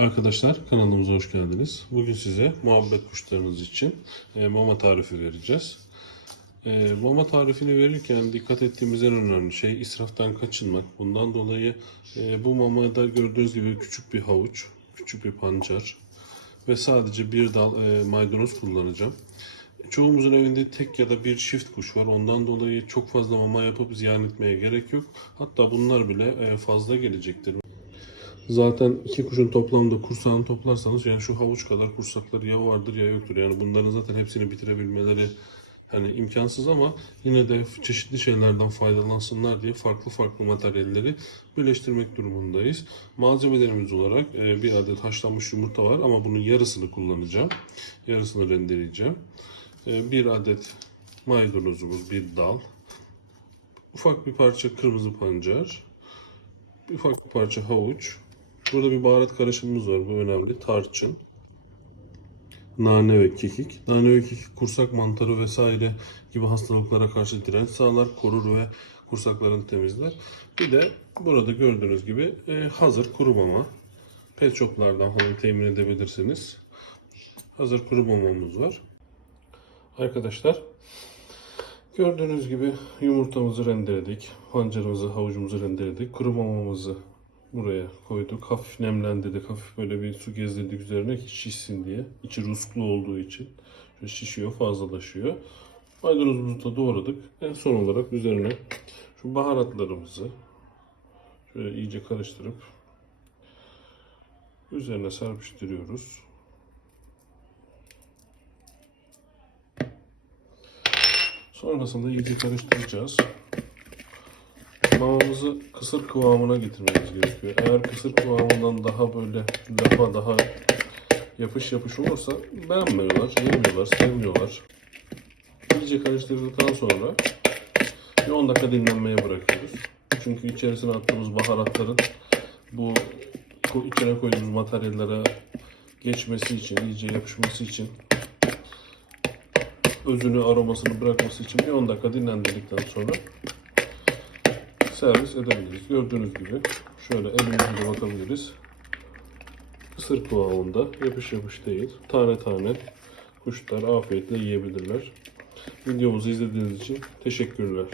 Arkadaşlar kanalımıza hoş geldiniz. Bugün size muhabbet kuşlarınız için e, mama tarifi vereceğiz. E, mama tarifini verirken dikkat ettiğimiz en önemli şey israftan kaçınmak. Bundan dolayı e, bu mamada gördüğünüz gibi küçük bir havuç, küçük bir pancar ve sadece bir dal maydanoz kullanacağım. Çoğumuzun evinde tek ya da bir çift kuş var. Ondan dolayı çok fazla mama yapıp ziyan etmeye gerek yok. Hatta bunlar bile fazla gelecektir. Zaten iki kuşun toplamda kursağını toplarsanız yani şu havuç kadar kursakları ya vardır ya yoktur. Yani bunların zaten hepsini bitirebilmeleri hani imkansız ama yine de çeşitli şeylerden faydalansınlar diye farklı farklı materyalleri birleştirmek durumundayız. Malzemelerimiz olarak e, bir adet haşlanmış yumurta var ama bunun yarısını kullanacağım. Yarısını rendeleyeceğim. E, Bir adet maydanozumuz, bir dal. Ufak bir parça kırmızı pancar. Ufak bir parça havuç. Burada bir baharat karışımımız var. Bu önemli. Tarçın. Nane ve kekik. Nane ve kekik kursak mantarı vesaire gibi hastalıklara karşı direnç sağlar, korur ve kursaklarını temizler. Bir de burada gördüğünüz gibi e, hazır kuru mama. Pet shoplardan falan temin edebilirsiniz. Hazır kuru mamamız var. Arkadaşlar Gördüğünüz gibi yumurtamızı rendeledik. Pancarımızı, havucumuzu rendeledik. Kuru mamamızı buraya koyduk. Hafif nemlendirdik. Hafif böyle bir su gezdirdik üzerine ki şişsin diye. İçi rusklu olduğu için. Şöyle şişiyor, fazlalaşıyor. Maydanozumuzu da doğradık. En son olarak üzerine şu baharatlarımızı şöyle iyice karıştırıp üzerine serpiştiriyoruz. Sonrasında iyice karıştıracağız. Mamamızı kısır kıvamına getirmemiz gerekiyor. Eğer kısır kıvamından daha böyle lapa daha yapış yapış olursa beğenmiyorlar, yemiyorlar, sevmiyorlar. İyice karıştırdıktan sonra bir 10 dakika dinlenmeye bırakıyoruz. Çünkü içerisine attığımız baharatların bu içine koyduğumuz materyallere geçmesi için, iyice yapışması için özünü, aromasını bırakması için bir 10 dakika dinlendirdikten sonra servis edebiliriz. Gördüğünüz gibi şöyle elimizle bakabiliriz. Kısır kıvamında, yapış yapış değil. Tane tane kuşlar afiyetle yiyebilirler. Videomuzu izlediğiniz için teşekkürler.